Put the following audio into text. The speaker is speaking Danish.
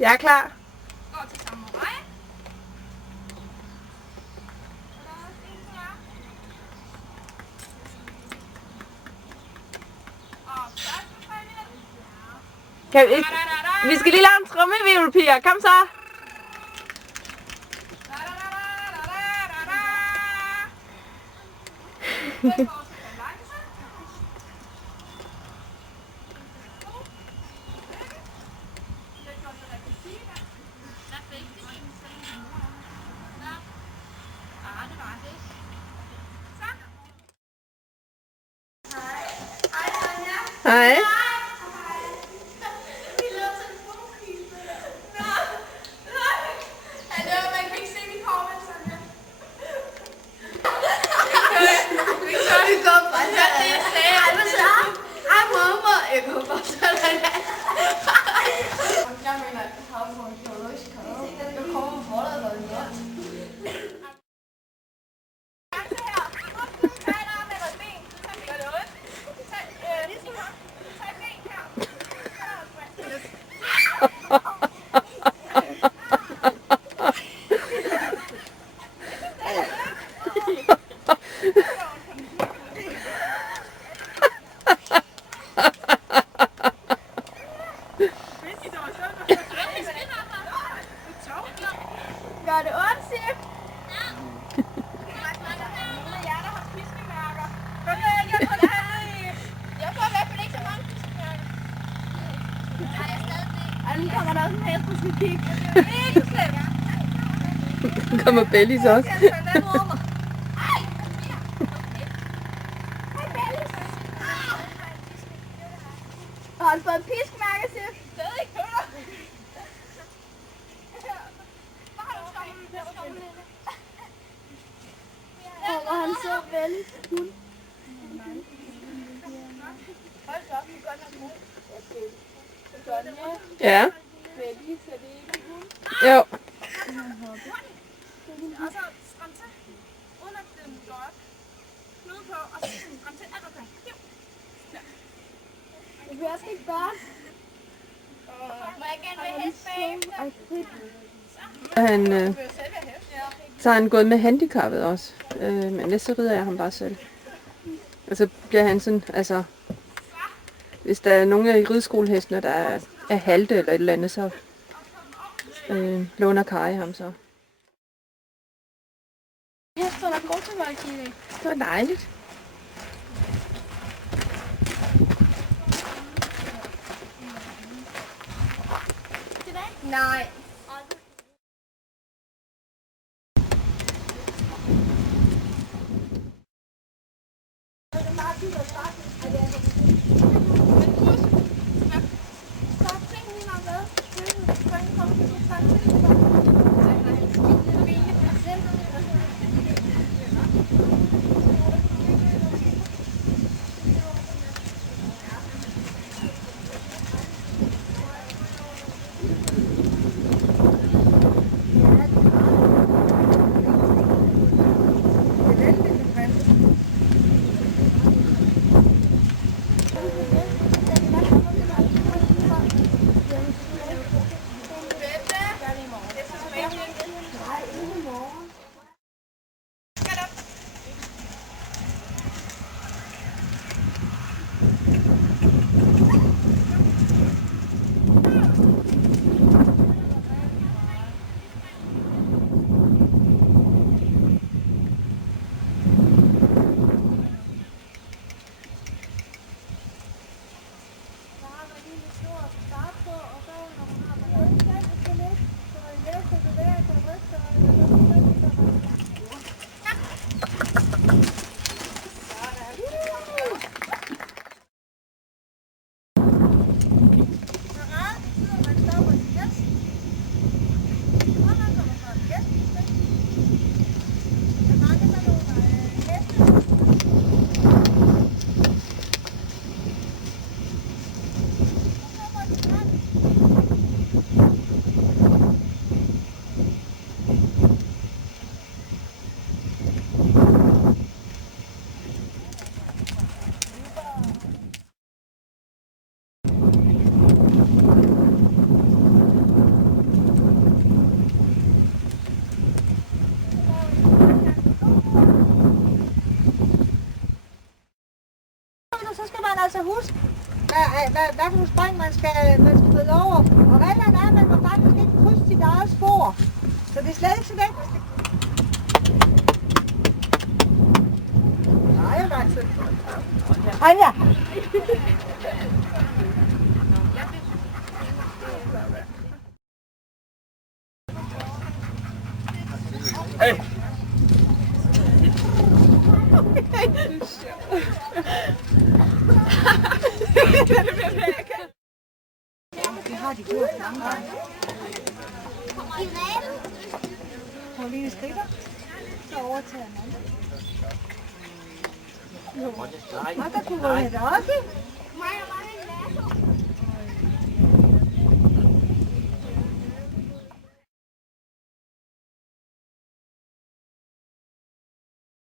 Jeg er klar. Gå til samme vej. Kan vi skal lige lave en trommevirvel, piger. Kom så. Hej. Gør det ondt, Sif? Ja. Nogle af jer, der har piskemærker. Jeg får i hvert fald ikke så mange piskemærker. Nej, jeg er stadig. Ej, nu kommer der også en hest, der skal kigge. Det er ikke slemt. Nu kommer Bellis også. Hej, Bellis. Har du fået et piskemærke, Sif? Stadig ikke. Og han så veldig hund. Hold da op, vi gør nok mod. Ja. Bellis, er det ikke en hund? Jo. Og så stram til, uden at den går op. Knude på, og så stram til alt omkring. Det bliver også ikke godt. Må jeg gerne være hest bagefter? Så er han gået med handicappet også. Men ellers så rider jeg ham bare selv. Og så bliver han sådan, altså... Hvis der er nogle af rideskolehestene, der er halte eller et eller andet, så låner Kari ham så. Hesterne er gode til måltid. Det var dejligt. Nej. altså huske, hvad for nogle spring man skal bryde over. Og reglerne er, at man må faktisk ikke krydse sit eget spor. Så det er slet ikke så nemt. Nej, Maxe. Anja! Hey! Det har de gjort mange gange. Pauline skrider. Så overtager man. Og der kunne være det også.